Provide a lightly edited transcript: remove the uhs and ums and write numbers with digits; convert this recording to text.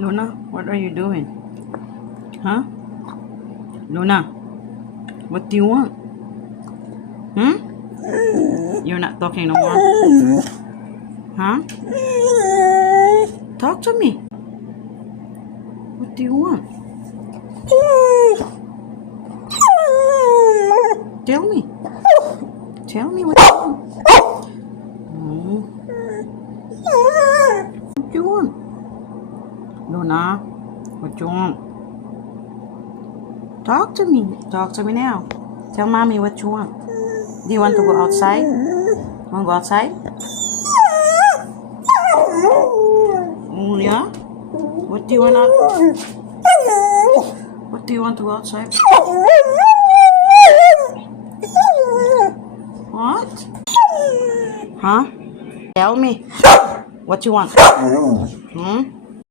Luna, what are you doing? Huh? Luna, what do you want? You're not talking no more? Huh? Talk to me. What do you want? Tell me. Tell me what you want. What you want? Luna, what you want? Talk to me. Talk to me now. Tell mommy what you want. Do you want to go outside? Want to go outside? Yeah? What do you want out? What do you want to go outside? What? Huh? Tell me. What you want?